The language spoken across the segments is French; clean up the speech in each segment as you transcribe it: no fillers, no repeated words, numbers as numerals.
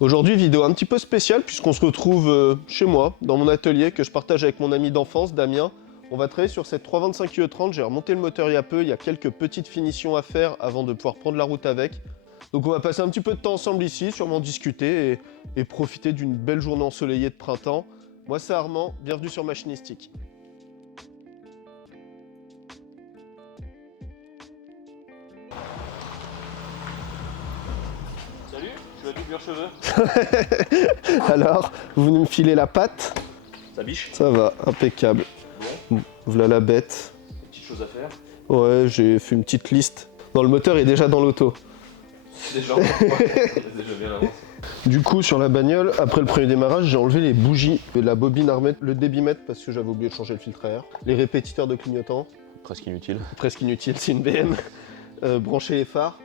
Aujourd'hui, vidéo un petit peu spéciale puisqu'on se retrouve chez moi, dans mon atelier que je partage avec mon ami d'enfance, Damien. On va travailler sur cette 325 IE30, j'ai remonté le moteur il y a peu, il y a quelques petites finitions à faire avant de pouvoir prendre la route avec. Donc on va passer un petit peu de temps ensemble ici, sûrement discuter et profiter d'une belle journée ensoleillée de printemps. Moi c'est Armand, bienvenue sur Machinistique. Salut, je suis à doublure cheveux. Alors, vous venez me filer la pâte? Ça biche. Ça va, impeccable. Bon, Voilà la bête. des petites choses à faire. Ouais, j'ai fait une petite liste. Non, le moteur est déjà dans l'auto. Déjà, déjà bien l'avance. Du coup, sur la bagnole, après le premier démarrage, j'ai enlevé les bougies, la bobine à remettre, le débitmètre parce que j'avais oublié de changer le filtre à air, les répétiteurs de clignotants, Presque inutile. presque inutile, c'est une BM, brancher les phares,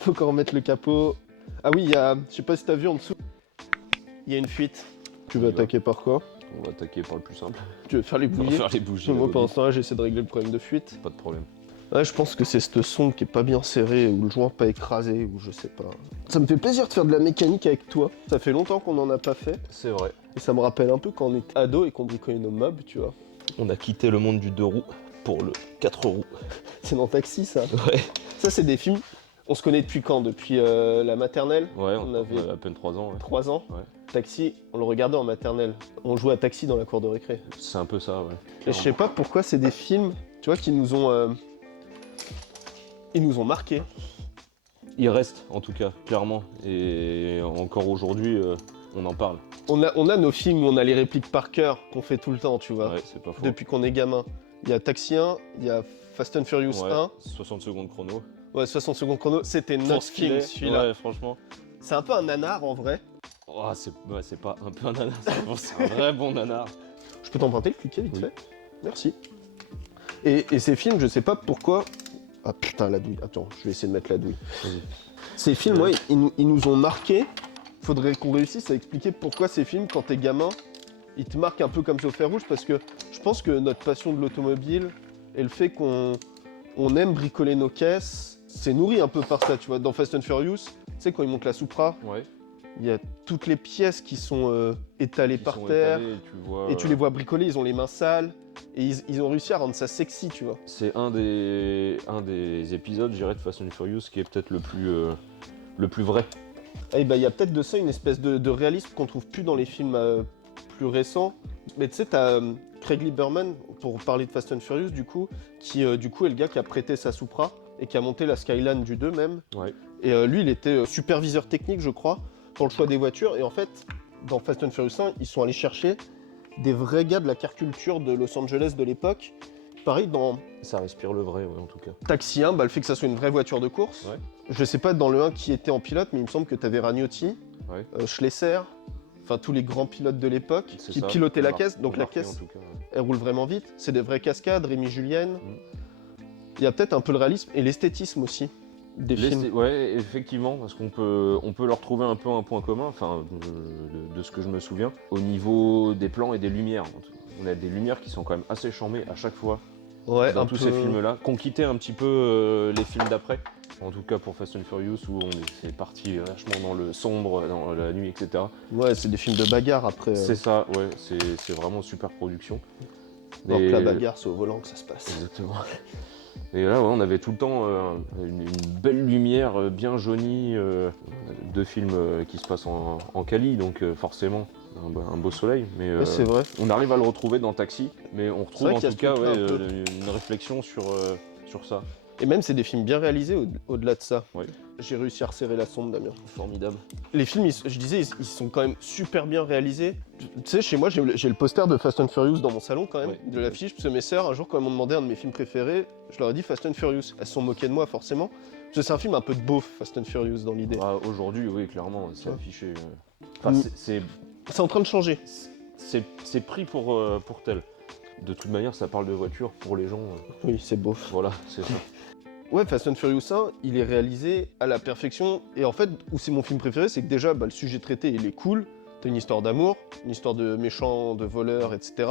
faut qu'on remette le capot. Ah oui, il y a, je sais pas si t'as vu en dessous, il y a une fuite. Tu veux On y va. attaquer par quoi? On va attaquer par le plus simple. Tu veux faire les On va bougies? faire les bougies. Moi, la pendant bobine. ce temps-là, j'essaie de régler le problème de fuite. Pas de problème. Ouais, je pense que c'est cette sonde qui est pas bien serrée, ou le joint pas écrasé, ou je sais pas. Ça me fait plaisir de faire de la mécanique avec toi. Ça fait longtemps qu'on en a pas fait. C'est vrai. Et ça me rappelle un peu quand on était ado et qu'on bricolait nos mobs, tu vois. On a quitté le monde du 2 roues pour le 4 roues. C'est dans Taxi, ça. Ouais. Ça, c'est des films. On se connaît depuis quand? Depuis la maternelle? Ouais, On on avait avait à peine 3 ans. Ouais. 3 ans. Ouais. Taxi, on le regardait en maternelle. On jouait à Taxi dans la cour de récré. C'est un peu ça, ouais. Et je sais pas pourquoi c'est des films, tu vois, qui nous ont... ils nous ont marqués. Il reste, en tout cas, clairement. Et encore aujourd'hui, on en parle. On a nos films où on a les répliques par cœur qu'on fait tout le temps, tu vois. Ouais, c'est pas faux. Depuis qu'on est gamin. Il y a Taxi 1, il y a Fast and Furious Ouais, 1. 60 secondes chrono. Ouais, 60 secondes chrono. C'était Pour notre ce film, qu'il est. celui-là. Ouais, franchement. C'est un peu un nanar, en vrai. Oh, c'est pas un peu un nanar, c'est un vrai bon nanar. Je peux t'emprunter le cliquet vite Oui. fait? Merci. Et ces films, je sais pas pourquoi... Ah putain, la douille. Attends, je vais essayer de mettre la douille. Vas-y. Ces films, ouais, ils nous ont marqués. Faudrait qu'on réussisse à expliquer pourquoi ces films, quand t'es gamin, ils te marquent un peu comme sur fer rouge, parce que je pense que notre passion de l'automobile et le fait qu'on aime bricoler nos caisses, c'est nourri un peu par ça, tu vois. Dans Fast and Furious, tu sais, quand ils montent la Supra, Ouais. il y a toutes les pièces qui sont étalées Qui par sont terre. étalés, Et tu les vois bricoler, ils ont les mains sales. Et ils ont réussi à rendre ça sexy, tu vois. C'est un des épisodes, je dirais, de Fast and Furious qui est peut-être le plus vrai. Et bah, il y a peut-être de ça une espèce de réalisme qu'on trouve plus dans les films plus récents. Mais tu sais, t'as Craig Lieberman, pour parler de Fast and Furious, du coup, qui du coup est le gars qui a prêté sa Supra et qui a monté la Skyline du 2 même. Ouais. Et lui, il était superviseur technique, je crois, pour le choix des voitures. Et en fait, dans Fast and Furious 1, ils sont allés chercher des vrais gars de la car culture de Los Angeles de l'époque. Pareil, dans Ça respire le vrai, ouais, en tout cas. Taxi 1, bah, le fait que ça soit une vraie voiture de course. Ouais. Je sais pas dans le 1 qui était en pilote, mais il me semble que tu avais Ragnotti, Ouais. Schlesser, enfin tous les grands pilotes de l'époque C'est qui ça. pilotaient la Remar- caisse. Donc la remarqué, caisse, en tout cas, ouais. elle roule vraiment vite. C'est des vraies cascades, Rémi Julienne. Il y a peut-être un peu le réalisme et l'esthétisme aussi des films. Ouais, effectivement, parce qu'on peut leur trouver un peu un point commun, enfin, de ce que je me souviens, au niveau des plans et des lumières. On a des lumières qui sont quand même assez chambées à chaque fois Ouais, dans un tous peu... ces films-là, qu'on quittait un petit peu les films d'après. En tout cas pour Fast and Furious, où c'est parti vachement dans le sombre, dans la nuit, etc. Ouais, c'est des films de bagarre après. C'est ça, ouais, c'est vraiment super production. Donc Et- la bagarre, c'est au volant que ça se passe. Exactement. Et là, ouais, on avait tout le temps une belle lumière bien jaunie, de films qui se passent en Cali, donc forcément un beau soleil. Mais Ouais, c'est vrai. on arrive à le retrouver dans Taxi, mais on retrouve vrai en qu'il y a tout ce cas truc-là un peu. une réflexion sur ça. Et même, c'est des films bien réalisés au-delà de ça. Ouais. J'ai réussi à resserrer la sonde, Damien. Formidable. Les films, je disais, ils sont quand même super bien réalisés. Tu sais, chez moi, j'ai le poster de Fast and Furious dans mon salon quand même, Ouais. de l'affiche, parce que mes sœurs, un jour, quand elles m'ont demandé un de mes films préférés, je leur ai dit Fast and Furious. Elles se sont moquées de moi, forcément. Parce que c'est un film un peu de beauf, Fast and Furious, dans l'idée. Ah, aujourd'hui, oui, clairement, c'est Ouais. affiché. Enfin, Mm. c'est C'est en train de changer. pris pour tel. De toute manière, ça parle de voiture pour les gens. Oui, c'est beauf. Voilà, c'est ça. Ouais, Fast and Furious 1, il est réalisé à la perfection. Et en fait, où c'est mon film préféré, c'est que déjà, le sujet traité, il est cool. T'as une histoire d'amour, une histoire de méchants, de voleurs, etc.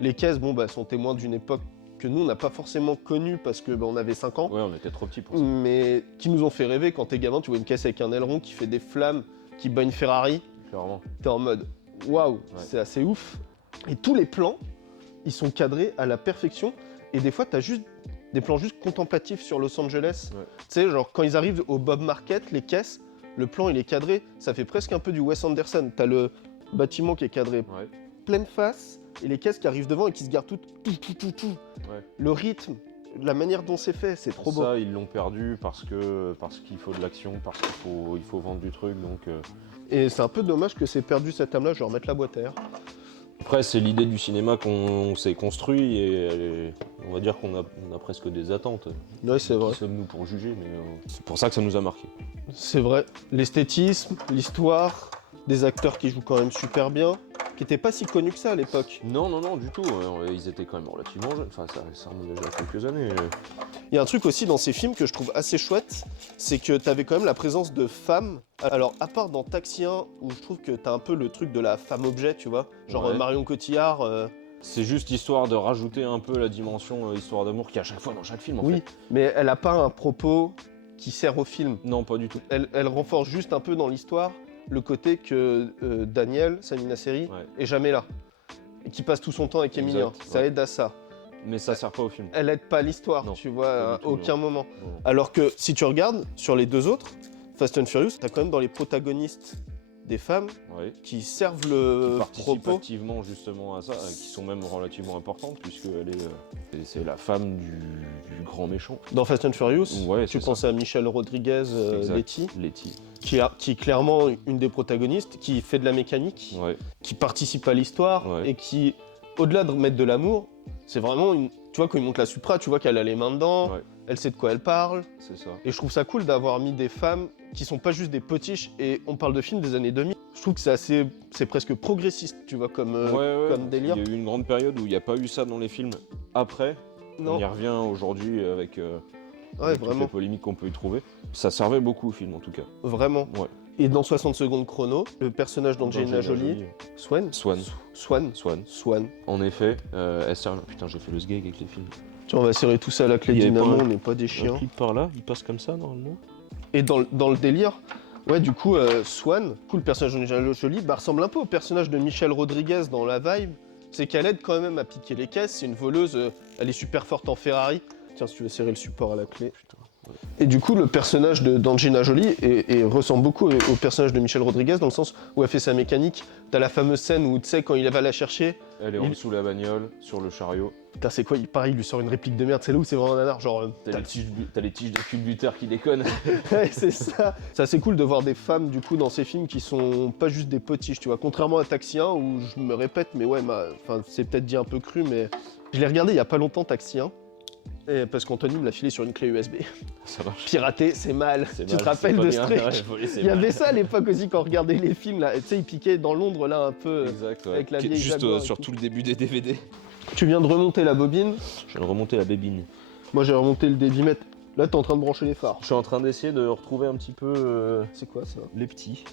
Les caisses, bon, sont témoins d'une époque que nous, on n'a pas forcément connue parce que on avait 5 ans. Ouais, on était trop petits pour ça. Mais qui nous ont fait rêver quand t'es gamin, tu vois une caisse avec un aileron qui fait des flammes qui bat une Ferrari, Clairement. t'es en mode waouh, c'est assez ouf. Et tous les plans, ils sont cadrés à la perfection. Et des fois, t'as juste des plans juste contemplatifs sur Los Angeles. Ouais. Tu sais, genre quand ils arrivent au Bob Market, les caisses, le plan il est cadré. Ça fait presque un peu du Wes Anderson. T'as le bâtiment qui est cadré Ouais. pleine face et les caisses qui arrivent devant et qui se gardent tout. Ouais. Le rythme, la manière dont c'est fait, c'est trop beau. Ça, ils l'ont perdu parce qu'il faut de l'action, parce qu'il faut vendre du truc. Donc, Et c'est un peu dommage que c'est perdu cette âme-là. Je vais remettre la boîte à air. Après, c'est l'idée du cinéma qu'on s'est construit et on va dire qu'on a presque des attentes. Ouais, c'est vrai. Qui sommes-nous pour juger, mais c'est pour ça que ça nous a marqué. C'est vrai. L'esthétisme, l'histoire, des acteurs qui jouent quand même super bien, qui n'étaient pas si connus que ça à l'époque. Non, du tout. Ils étaient quand même relativement jeunes. Enfin, ça remonte déjà à quelques années. Il y a un truc aussi dans ces films que je trouve assez chouette, c'est que tu avais quand même la présence de femmes. Alors, à part dans Taxi 1, où je trouve que tu as un peu le truc de la femme-objet, tu vois, genre Ouais. Marion Cotillard. C'est juste histoire de rajouter un peu la dimension histoire d'amour qu'il y a à chaque fois dans chaque film, en Oui, fait. mais elle n'a pas un propos qui sert au film. Non, pas du tout. Elle renforce juste un peu dans l'histoire le côté que Daniel, Samina Seri, Ouais. est jamais là. Et qui passe tout son temps avec Emilien. Exact, Ça ouais. aide à ça. Mais ça sert pas au film. Elle aide pas l'histoire, Non, tu pas vois, à du tout, aucun non. moment. Non. Alors que si tu regardes sur les deux autres, Fast and Furious, t'as quand même dans les protagonistes des femmes Ouais. qui servent le Qui participent propos. activement justement à ça, qui sont même relativement importantes, puisqu'elle est, c'est la femme du grand méchant. Dans Fast and Furious, Ouais, tu c'est penses à Michelle Rodriguez, Exact. Letty, Letty. qui est clairement une des protagonistes, qui fait de la mécanique, Ouais. qui participe à l'histoire Ouais. et qui, au-delà de mettre de l'amour, c'est vraiment une. Tu vois, quand il monte la Supra, tu vois qu'elle a les mains dedans, Ouais. elle sait de quoi elle parle. C'est ça. Et je trouve ça cool d'avoir mis des femmes qui sont pas juste des potiches. Et on parle de films des années 2000. Je trouve que c'est presque progressiste, tu vois, comme comme délire. Il y a eu une grande période où il n'y a pas eu ça dans les films. Après, Non, on y revient aujourd'hui avec, ouais, avec toutes les vraiment, polémiques qu'on peut y trouver. Ça servait beaucoup au film en tout cas. vraiment. Ouais. Et dans 60 secondes chrono, le personnage d'Angelina Jolie, Swan, Swan. En effet, elle sert. Putain, j'ai fait le sgeg avec les films. Tiens, on va serrer tout ça à la clé Il y avait dynamo, pas on n'est pas des Un chiens. clip par là, il passe comme ça normalement. Et dans le délire, ouais, du coup, Swan, le personnage d'Angelina Jolie, ressemble un peu au personnage de Michelle Rodriguez dans la vibe. C'est qu'elle aide quand même à piquer les caisses, c'est une voleuse, elle est super forte en Ferrari. Tiens, si tu veux serrer le support à la clé. Putain. Ouais. Et du coup, le personnage d'Angelina Jolie ressemble beaucoup au personnage de Michelle Rodriguez dans le sens où elle fait sa mécanique. T'as la fameuse scène où, tu sais, quand il va la chercher, Elle est en dessous de la bagnole, sur le chariot. putain, c'est quoi, pareil, il lui sort une réplique de merde, c'est là où c'est vraiment nanar, genre... T'as les tiges de culbuteur qui déconnent. Ouais, c'est ça. C'est assez cool de voir des femmes, du coup, dans ces films qui sont pas juste des potiches, tu vois. Contrairement à Taxi 1, où je me répète, mais ouais, c'est peut-être dit un peu cru, mais... Je l'ai regardé il y a pas longtemps, Taxi 1. Et parce qu'Anthony me l'a filé sur une clé USB. Ça marche. Pirater, c'est mal. C'est Tu mal, te rappelles c'est pas de bien. ce truc? Ouais, voler, c'est Il y mal. avait ça à l'époque aussi quand on regardait les films là. Tu sais, il piquait dans Londres là un peu. Exact, ouais. avec la vieille Juste Jaguar et sur tout. tout le début des DVD. Tu viens de remonter la bobine. Je viens de remonter la bébine. Moi j'ai remonté le débitmètre. Là t'es en train de brancher les phares. Je suis en train d'essayer de retrouver un petit peu C'est quoi ça? les petits.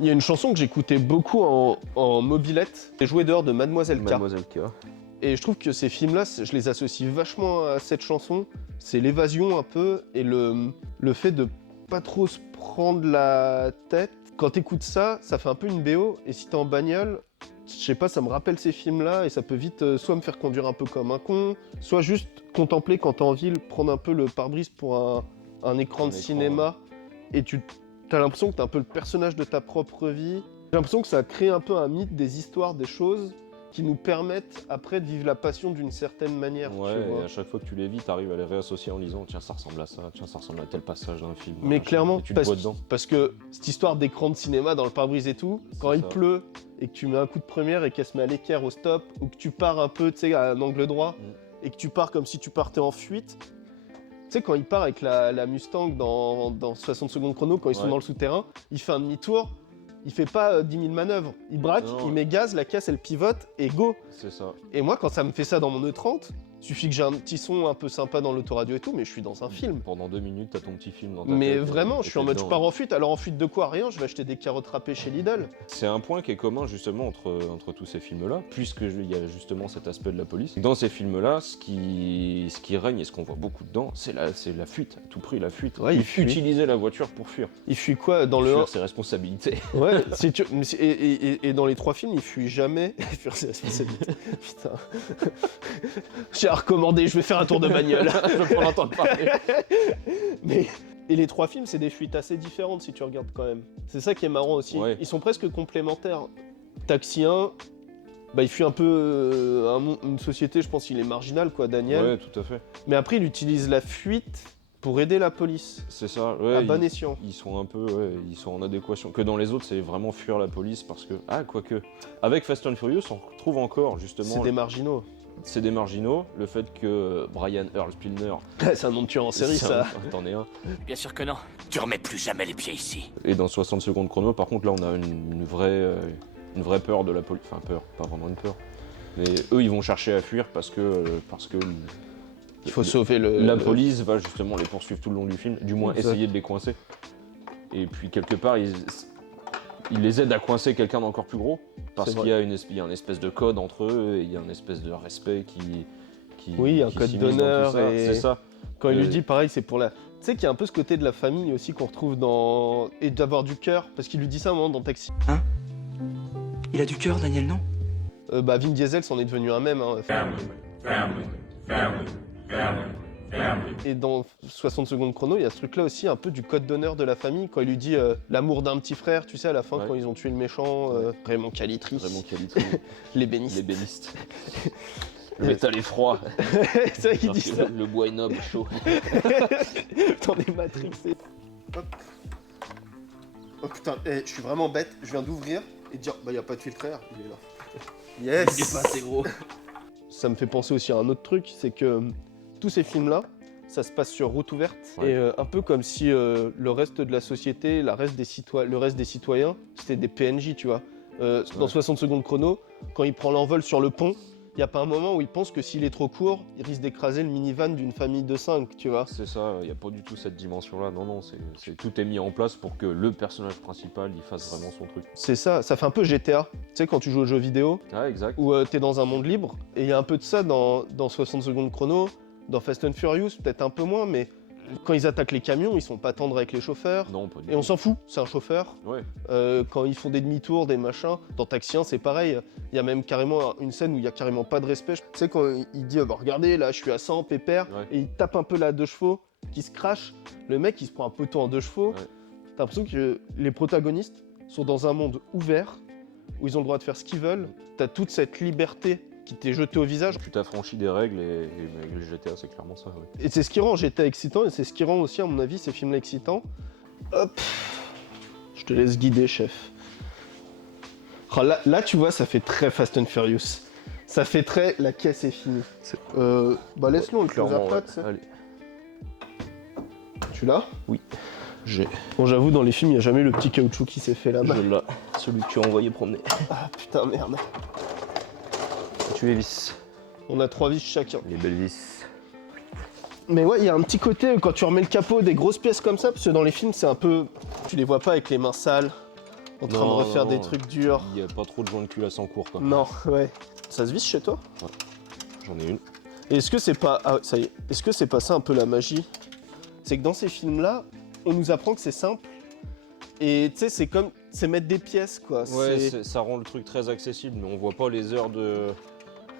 Il y a une chanson que j'écoutais beaucoup en mobilette. C'est Jouer dehors de Mademoiselle K. Mademoiselle K. Et je trouve que ces films-là, je les associe vachement à cette chanson. C'est l'évasion un peu et le fait de pas trop se prendre la tête. Quand t'écoutes ça, ça fait un peu une BO. Et si t'es en bagnole, je sais pas, ça me rappelle ces films-là et ça peut vite soit me faire conduire un peu comme un con, soit juste contempler quand t'es en ville, prendre un peu le pare-brise pour un écran de cinéma. Et t'as l'impression que t'es un peu le personnage de ta propre vie. J'ai l'impression que ça crée un peu un mythe, des histoires, des choses qui nous permettent après de vivre la passion d'une certaine manière. Ouais, tu vois. et à chaque fois que tu les vis, t'arrives à les réassocier en lisant tiens, ça ressemble à ça, tiens, ça ressemble à tel passage d'un film. Mais clairement, et tu te vois dedans. parce que cette histoire d'écran de cinéma dans le pare-brise et tout, quand C'est il ça. pleut et que tu mets un coup de première et qu'elle se met à l'équerre au stop, ou que tu pars un peu, tu sais, à un angle droit, et que tu pars comme si tu partais en fuite. Tu sais, quand il part avec la Mustang dans 60 secondes chrono, quand ils sont Ouais. dans le souterrain, il fait un demi-tour, il fait pas 10 000 manœuvres. Il braque, Non. il met gaz, la caisse elle pivote et go. C'est ça. Et moi, quand ça me fait ça dans mon E30, Suffit que j'ai un petit son un peu sympa dans l'autoradio et tout, mais je suis dans un film. Pendant 2 minutes, t'as ton petit film dans ta Mais tête. vraiment, je suis en mode, je dedans. pars en fuite. Alors en fuite de quoi? Rien, je vais acheter des carottes râpées chez Lidl. C'est un point qui est commun justement entre tous ces films-là, puisqu'il y a justement cet aspect de la police. Dans ces films-là, ce qui règne et ce qu'on voit beaucoup dedans, c'est la fuite, à tout prix la fuite. Ouais, il fuit. Utiliser la voiture pour fuir. Il fuit quoi dans le 1? Fuir ses responsabilités. Ouais, et dans les 3 films, il fuit jamais. Fuir ses responsabilités. Putain. J'ai recommandé, je vais faire un tour de bagnole. Je veux pas l'entendre parler. Mais et les 3 films, c'est des fuites assez différentes si tu regardes quand même. C'est ça qui est marrant aussi. Ouais. Ils sont presque complémentaires. Taxi 1, bah, il fuit un peu une société, je pense qu'il est marginal, quoi, Daniel. Ouais, tout à fait. Mais après, il utilise la fuite pour aider la police. C'est ça. Ouais, À bon escient. Ils sont un peu, ils sont en adéquation. Que dans les autres, c'est vraiment fuir la police parce que, quoique. Avec Fast and Furious, on retrouve encore justement. C'est des marginaux. C'est des marginaux. Le fait que Brian Earl Spillner. C'est un nom de tueur en série, ça. T'en es un. Bien sûr que non. Tu remets plus jamais les pieds ici. Et dans 60 secondes chrono, par contre, là, on a une vraie peur de la police. Enfin, peur, pas vraiment une peur. Mais eux, ils vont chercher à fuir parce que Il faut sauver la police va justement les poursuivre tout le long du film, du moins Exact. essayer de les coincer. Et puis, quelque part, ils les aident à coincer quelqu'un d'encore plus gros parce C'est qu'il y a une espèce de code entre eux et il y a une espèce de respect qui Oui, un qui code s'immisce dans d'honneur tout ça. et- C'est ça. Quand il lui dit pareil, c'est pour la. Tu sais qu'il y a un peu ce côté de la famille aussi qu'on retrouve dans. Et d'avoir du cœur, parce qu'il lui dit ça à un moment dans Taxi. Il a du cœur, Daniel, non? Bah, Vin Diesel, c'en est devenu un mème. Hein. Et dans 60 secondes chrono, il y a ce truc-là aussi, un peu du code d'honneur de la famille, quand il lui dit l'amour d'un petit frère, tu sais, à la fin, Ouais. quand ils ont tué le méchant, Raymond Calitri, Vraiment qualité. les bénisses. Les bénistes. Le métal est froid. C'est vrai qu'il dit ça. Le bois est noble, chaud. T'en es matrixé. Hop. Oh putain, je suis vraiment bête, je viens d'ouvrir et de dire, bah y a pas de filtre air, il est là. Yes. Il est pas assez gros. Ça me fait penser aussi à un autre truc, c'est que tous ces films-là, ça se passe sur route ouverte. Ouais. Et un peu comme si le reste de la société, le reste des citoyens, c'était des PNJ, tu vois. Dans 60 secondes chrono, quand il prend l'envol sur le pont, il n'y a pas un moment où il pense que s'il est trop court, il risque d'écraser le minivan d'une famille de 5, tu vois. C'est ça, il n'y a pas du tout cette dimension-là. Non, tout est mis en place pour que le personnage principal il fasse vraiment son truc. C'est ça, ça fait un peu GTA. Tu sais, quand tu joues aux jeux vidéo, Ah, exact. où t'es dans un monde libre, et il y a un peu de ça dans 60 secondes chrono, dans Fast and Furious, peut-être un peu moins, mais quand ils attaquent les camions, ils sont pas tendres avec les chauffeurs. Non, pas du Et on tout. s'en fout, c'est un chauffeur. Ouais, Quand ils font des demi-tours, des machins, dans Taxi 1, c'est pareil. Il y a même carrément une scène où il y a carrément pas de respect. Tu sais, quand il dit bah, regardez, là, je suis à 100, pépère, Ouais. et il tape un peu la 2 chevaux, qui se crache. Le mec, il se prend un poteau en 2 chevaux. Ouais. T'as l'impression que les protagonistes sont dans un monde ouvert, où ils ont le droit de faire ce qu'ils veulent. T'as toute cette liberté qui t'est jetée au visage. tu t'affranchis des règles et le GTA, c'est clairement ça. Ouais. Et c'est ce qui rend GTA excitant, et c'est ce qui rend aussi, à mon avis, ces films-là excitants. Hop, je te laisse guider, chef. Oh, là, tu vois, ça fait très Fast and Furious. Ça fait très la caisse est finie. Bah laisse-nous, on le close Clairement, après, ouais. tu sais. Allez. Tu l'as? Oui. J'ai. Bon, j'avoue, dans les films, il n'y a jamais le petit caoutchouc qui s'est fait là-bas. Je l'ai. Celui que tu as envoyé promener. Ah putain, merde. Tu les vis. On a 3 vis chacun. Les belles vis. Mais ouais, il y a un petit côté quand tu remets le capot des grosses pièces comme ça, parce que dans les films, c'est un peu. Tu les vois pas avec les mains sales, en train Non, de refaire non, des non. trucs durs. Il n'y a pas trop de joints de culasse en cours, quoi. Non, ouais. Ça se visse chez toi? J'en ai une. Et est-ce que c'est pas. Ah, ça y est. Est-ce que c'est pas ça un peu la magie? C'est que dans ces films-là, on nous apprend que c'est simple. Et tu sais, c'est comme. C'est mettre des pièces, quoi. Ouais, C'est- ça rend le truc très accessible, mais on voit pas les heures de.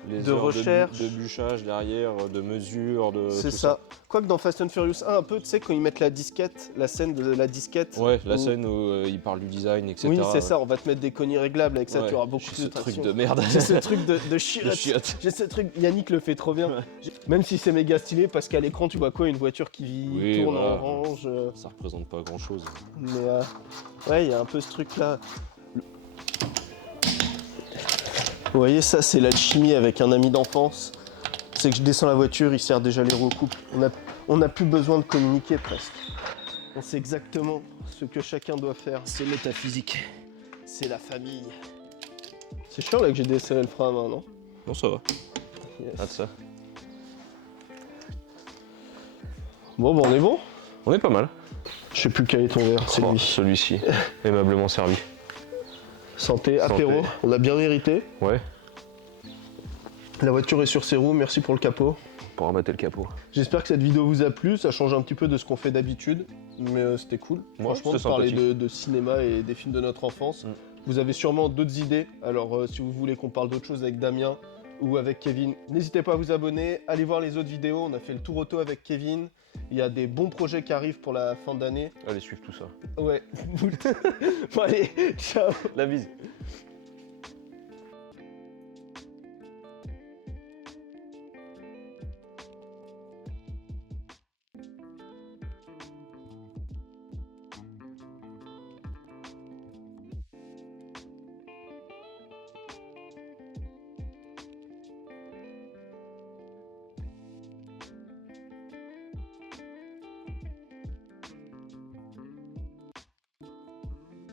De recherche. de bûchage derrière, de mesure, de. C'est tout ça. Quoique dans Fast and Furious 1, un peu, tu sais, quand ils mettent la disquette, la scène de la disquette. Ouais, la où- scène où il parle du design, etc. Oui, c'est ouais. ça, on va te mettre des cognilles réglables avec ça, Ouais, tu auras beaucoup j'ai de ce truc traction. de merde. J'ai ce truc de De chiotte. chiotte. J'ai ce truc, Yannick le fait trop bien. Même si c'est méga stylé, parce qu'à l'écran, tu vois quoi? Une voiture qui Oui, tourne voilà. en orange. Ça représente pas grand chose. Mais ouais, il y a un peu ce truc-là. Vous voyez, ça, c'est l'alchimie avec un ami d'enfance. C'est que je descends la voiture, il sert déjà les roues au couple. On n'a plus besoin de communiquer presque. On sait exactement ce que chacun doit faire. C'est métaphysique. C'est la famille. C'est chiant là que j'ai desserré le frein à main, non? Non, ça va. Yes. Ah, de ça. Bon, bah on est bon. On est pas mal. Je sais plus quel est ton verre, c'est Oh, lui. celui-ci, aimablement servi. Santé, Santé. apéro, on a bien mérité. Ouais, La voiture est sur ses roues, merci pour le capot. pour rabattre le capot. J'espère que cette vidéo vous a plu, ça change un petit peu de ce qu'on fait d'habitude, mais c'était cool. Ouais, Franchement, de c'était parler sympathique. de cinéma et des films de notre enfance. Vous avez sûrement d'autres idées, alors si vous voulez qu'on parle d'autre chose avec Damien ou avec Kevin, n'hésitez pas à vous abonner, allez voir les autres vidéos, on a fait le tour auto avec Kevin, il y a des bons projets qui arrivent pour la fin d'année. Allez, suivre tout ça. Ouais. Bon allez, ciao. La bise.